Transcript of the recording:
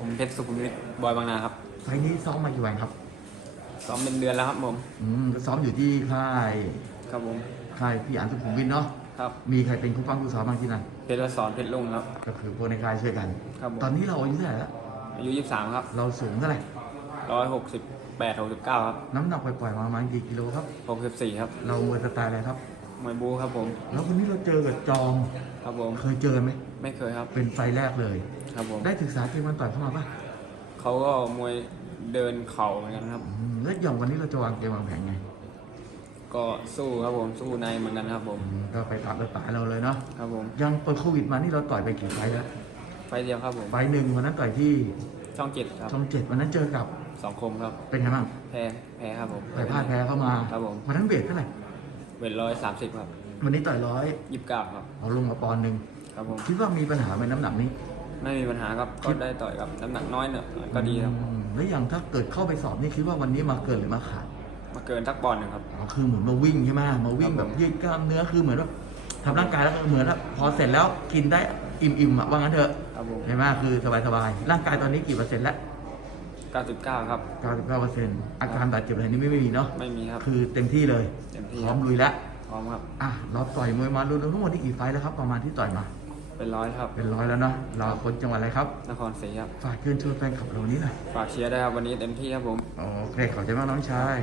ผมเพชรสุขุมวิทบอยบางนาครับไฟล์นี้ซ้อมมากี่วันครับซ้อมเป็นเดือนแล้วครับผม อืมก็ซ้อมอยู่ที่ค่ายครับผมค่ายพี่อันสุขุมวิทเนาะครับมีใครเป็นคู่ฟังคู่ซ้อมบ้างที่นั่นเพชรวสอนเพชรลุงครับ ก็คือพวกในค่ายช่วยกัน ครับผม ตอนนี้เราอายุเท่าไหร่แล้วอายุ23ครับเราสูงเท่าไหร่168 69ครับน้ำหนักปล่อยๆมาประมาณกี่กิโลครับ64ครับ เรามวยสไตล์อะไรครับ มวยบูครับผม แล้ววันนี้เราเจอกับจองครับผม เคยเจอไหมไม่เคยครับ เป็นไฟล์แรกเลย ครับผม ได้ศึกษาเกมมันต่อยเข้ามาป่ะเขาก็มวยเดินเข่าเหมือนกันครับ อืมแล้วอย่างวันนี้เราจะวางเกมวางแผนไงก็สู้ครับผมสู้ในเหมือนกันครับผม อืมก็ไปปรับไปป่าเราเลยเนาะ ครับผม ยังเปิดโควิดมานี่เราต่อยไปกี่ไฟล์แล้ว ไฟล์เดียวครับผม ไฟล์หนึ่งวันนั้นต่อยที่ช่องเจ็ดครับ ช่องเจ็ดวันนั้นเจอกับสองคมครับ เป็นไงบ้างแพ้ แพ้ครับผม ต่อยพลาดแพ้เข้ามาครับผม วันนั้นเบรกเท่าไหร่ เวทร้อยสามสิบครับวันนี้ต่อยร้อยยี่สิบเก้าครับเอาลงมาปอนด์หนึ่งครับผมคิดว่ามีปัญหาไหมน้ำหนักนี้ไม่มีปัญหาครับก็ได้ต่อยกับน้ำหนักน้อยเนี่ยก็ดีครับ อืมแล้วอย่างถ้าเกิดเข้าไปสอบนี่คิดว่าวันนี้มาเกินหรือมาขาดมาเกินทักบอลหนึ่งครับ อ๋อคือเหมือนมาวิ่งใช่ไหมมาวิ่งคแบรับบผมยืดกล้ามเนื้อคือเหมือนว่าทำร่างกายแล้วก็เหมือนว่าพอเสร็จแล้วกินได้อิ่มๆอะว่างั้นเถอะครับผม ใช่ไหมคือสบายๆร่างกายตอนนี้กี่เปอร์เซ็นต์แล้ว เก้าสิบเก้าครับ 99เปอร์เซ็นต์อาการบาดเจ็บอะไรนี่ไม่มีเนาะไม่มีครับ คือเต็มที่เลยเต็มที่ พร้อมลุยแล้วพร้อมครับ อะเราต่อยมวยมารวมๆทั้งหมดที่กี่ไฟท์แล้วครับประมาณที่ต่อยมา เป็นร้อยครับ เป็นร้อยแล้วเนาะเราคนจังหวัดอะไรครับนครศรีครับ ฝากเชิญชวนแฟนคลับเรานี้หน่อยฝากเชียร์ได้วยครับ วันนี้เต็มที่ครับผม โอเคขอบใจมากน้องชาย